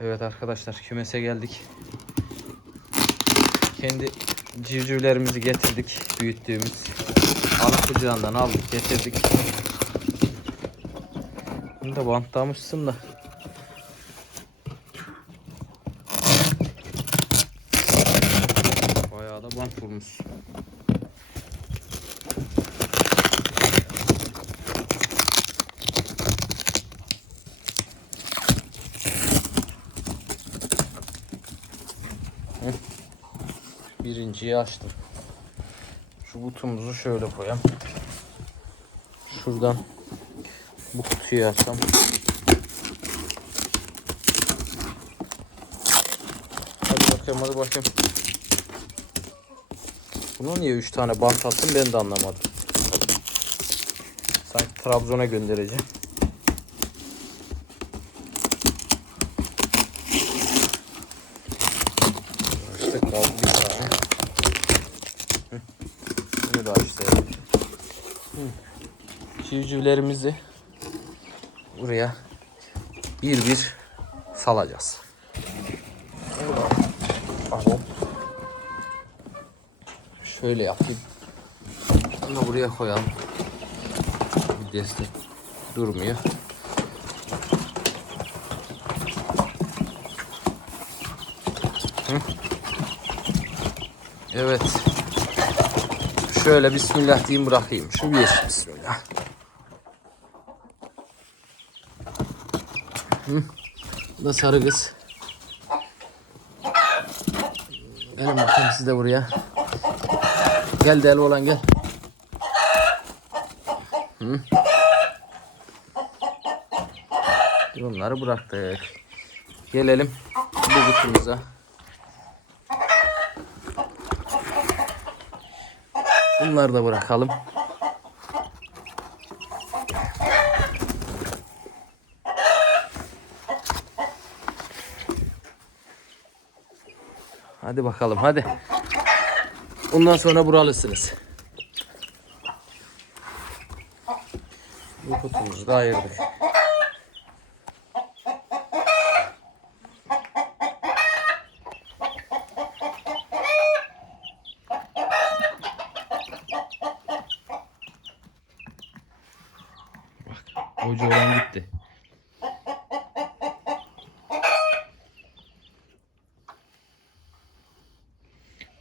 Evet arkadaşlar kümese geldik. Kendi civcivlerimizi getirdik. Büyüttüğümüz. Alık kucağından aldık getirdik. Bunu da bantlamışsın da. Bayağı da bant vurmuş. Birinciyi açtım. Şu butumuzu şöyle koyayım. Şuradan bu kutuyu açsam. Hadi bakayım hadi bakayım. Buna niye 3 tane bant attım ben de anlamadım. Sanki Trabzon'a göndereceğim. İşte kaldı bir tane. Hı. Bunu da açtım. Civcivlerimizi buraya bir bir salacağız. Şöyle yapayım. Bunu buraya koyalım. Bir destek durmuyor. Hı. Evet. Şöyle bismillah diyeyim bırakayım. Şu bir bismillah. Hı. Bu da sarı kız. Gelin bakayım siz de buraya. Gel deli olan gel. Hı. Bunları bıraktık. Gelelim bu kutumuza. Bunları da bırakalım. Hadi bakalım hadi. Ondan sonra buralısınız. Bu kutumuzu da ayırdık. Bak, koca olan gitti.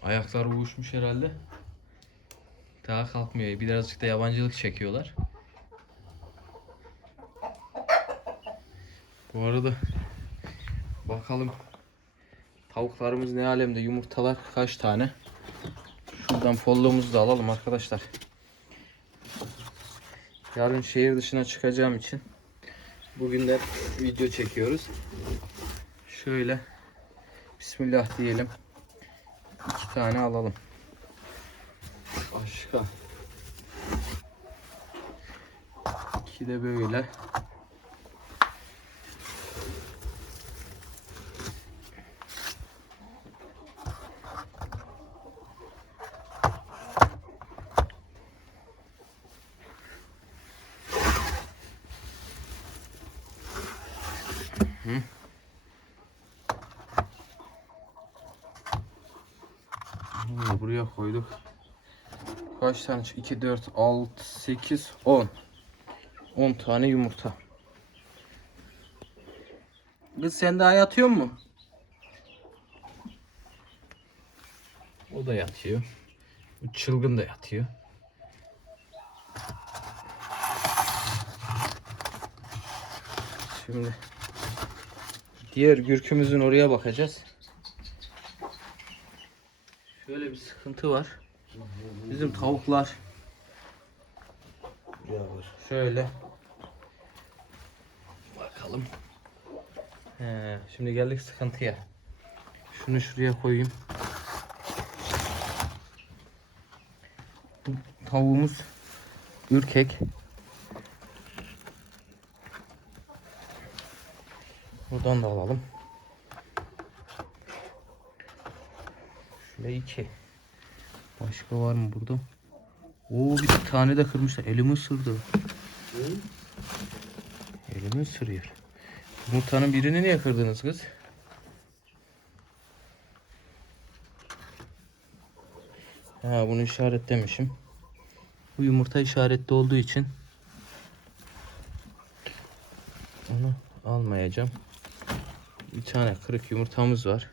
Ayaklar uyuşmuş herhalde. Daha kalkmıyor. Birazcık da yabancılık çekiyorlar. Bu arada bakalım tavuklarımız ne alemde yumurtalar kaç tane. Şuradan follomuzu da alalım arkadaşlar. Yarın şehir dışına çıkacağım için bugünden video çekiyoruz. Şöyle Bismillah diyelim. İki tane alalım. Başka. İki de böyle. Hı. Bunu buraya koyduk. Kaç tane? 2, 4, 6, 8, 10. 10 tane yumurta. Kız sen daha yatıyor mu? O da yatıyor. Bu çılgın da yatıyor. Şimdi diğer gürkümüzün oraya bakacağız. Şöyle bir sıkıntı var. Bizim tavuklar şöyle bakalım. He, şimdi geldik sıkıntıya. Şunu şuraya koyayım. Tavuğumuz ürkek. Buradan da alalım. ve 2. Başka var mı burada? Oo bir tane de kırmışlar. Elimi ısırdı. Elimi ısırıyor. Yumurtanın birini niye kırdınız kız? Ha bunu işaretlemişim. Bu yumurta işaretli olduğu için onu almayacağım. Bir tane kırık yumurtamız var.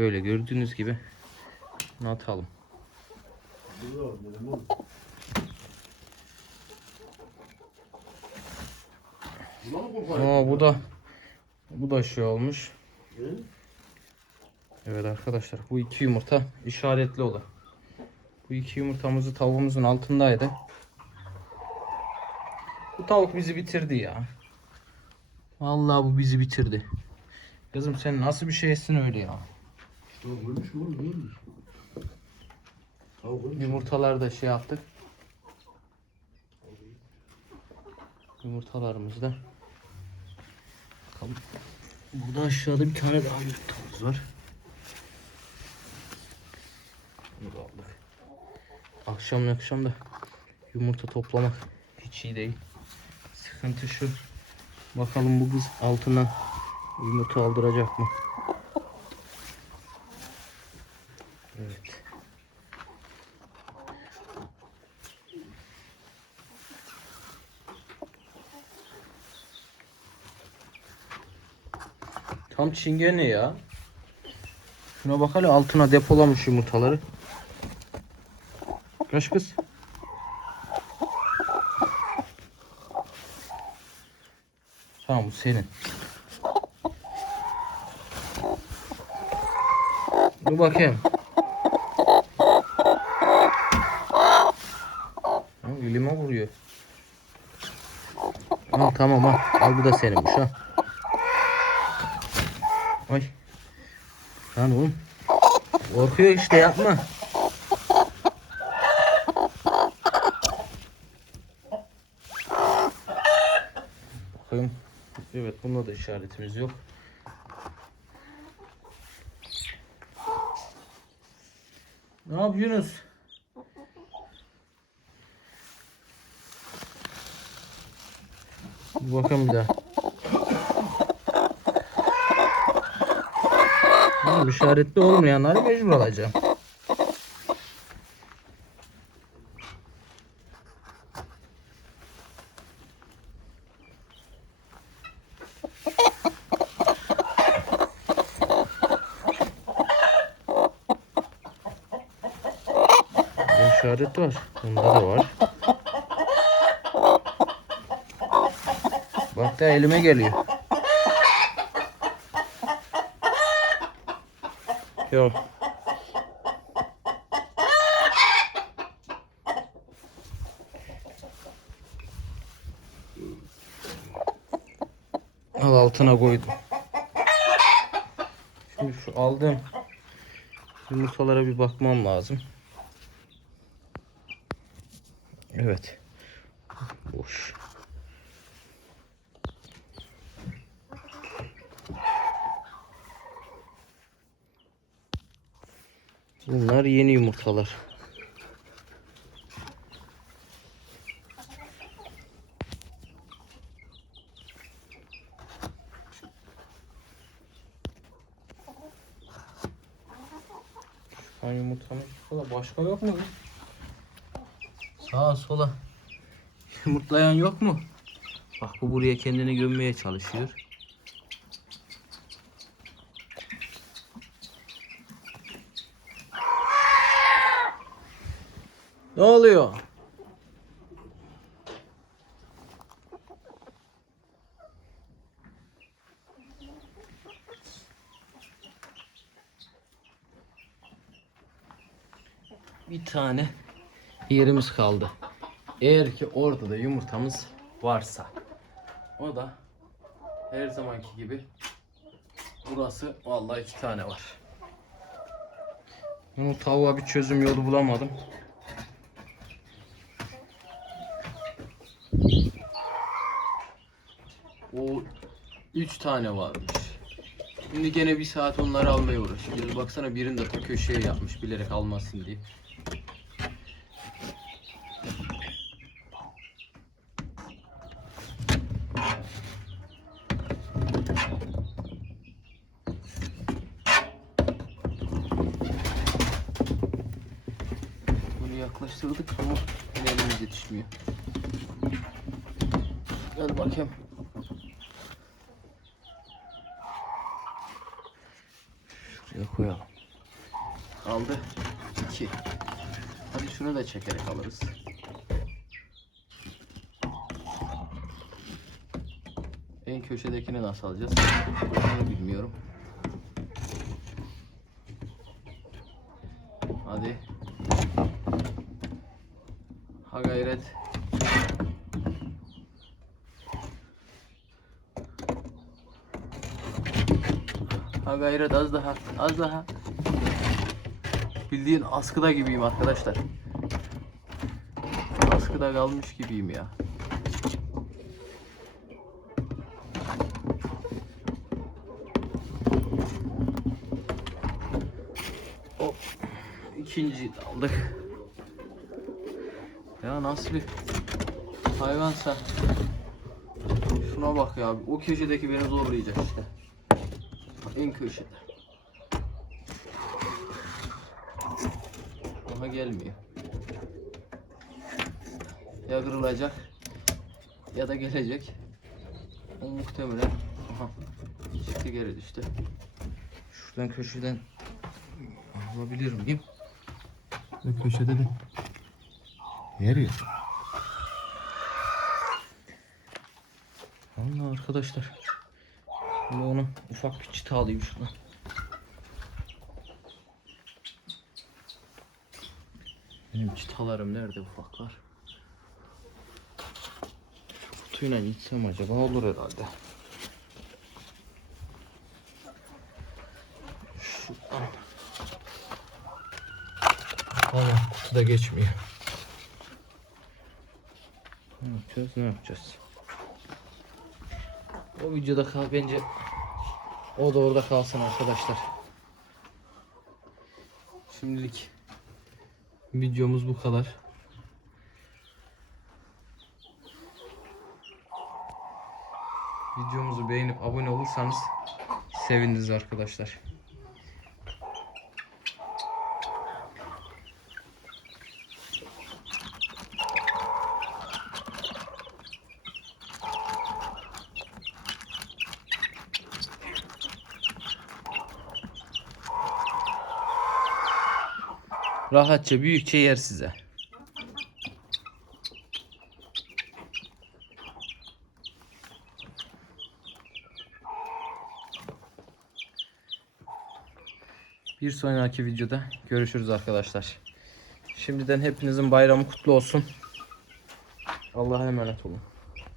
Böyle gördüğünüz gibi bunu atalım. Aa bu da bu da şey olmuş. Evet arkadaşlar bu iki yumurta işaretli olan. Bu iki yumurtamızı tavuğumuzun altındaydı. Bu tavuk bizi bitirdi ya. Vallahi bu bizi bitirdi. Kızım sen nasıl bir şeysin öyle ya. Yumurtalar da şey yaptık. Yumurtalarımız da. Bakalım. Burada aşağıda bir tane daha yumurtamız var. Bunu da aldık. Akşam akşam da yumurta toplamak hiç iyi değil. Sıkıntı şu. Bakalım bu kız altından yumurta aldıracak mı? Çingene ya. Şuna bak hele altına depolamış yumurtaları. Kaç kız? Tamam bu senin. Dur bakayım. Elime vuruyor. Al tamam al. Al bu da seninmiş ha. Ay. Lan oğlum. Korkuyor işte yapma. Bakayım. Evet bunda da işaretimiz yok. Ne yapıyorsunuz? Bakalım bir daha. Oğlum işaretli olmayanları mecbur alacağım. İşaret var. Bunda da var. Bak da elime geliyor. Yok. Al altına koydum. Şimdi şu aldığım yumurtalara bir bakmam lazım. Evet. Boş. Bunlar yeni yumurtalar. Şu an yumurtamız sola başka yok mu? Sağa sola. Yumurtlayan yok mu? Bak bu buraya kendini gömmeye çalışıyor. Ne oluyor? Bir tane yerimiz kaldı. Eğer ki orada da yumurtamız varsa. O da her zamanki gibi burası vallahi iki tane var. Bunu tavuğa bir çözüm yolu bulamadım. O üç tane varmış. Şimdi gene bir saat onları almaya uğraşıyoruz. Baksana birini de ta köşeye yapmış bilerek almasın diye. yaklaştırdık ama elimiz yetişmiyor. Gel bakayım. Şuraya koyalım. Kaldı 2. Hadi şunu da çekerek alırız. En köşedekini nasıl alacağız? Onu bilmiyorum. Hadi. Ha gayret. Ha gayret az daha. Az daha. Bildiğin askıda gibiyim arkadaşlar. Askıda kalmış gibiyim ya. Hop. İkinci aldık. Ya nasıl bir hayvansa. Şuna bak ya. O köşedeki beni zorlayacak işte. En köşede. Ama gelmiyor. Ya kırılacak ya da gelecek. O muhtemelen aha, çıktı geri düştü. Şuradan köşeden alabilir miyim? Ve köşede de yer yok. Allah arkadaşlar. Şimdi onu ufak bir çıta alayım şuradan. Benim çıtalarım nerede ufaklar? Şu kutuyla gitsem acaba olur herhalde. Şuradan. Ama kutuda geçmiyor. Ne yapacağız? Ne yapacağız? O videoda kal bence o da orada kalsın arkadaşlar. Şimdilik videomuz bu kadar. Videomuzu beğenip abone olursanız seviniriz arkadaşlar. Rahatça büyükçe yer size. Bir sonraki videoda görüşürüz arkadaşlar. Şimdiden hepinizin bayramı kutlu olsun. Allah'a emanet olun.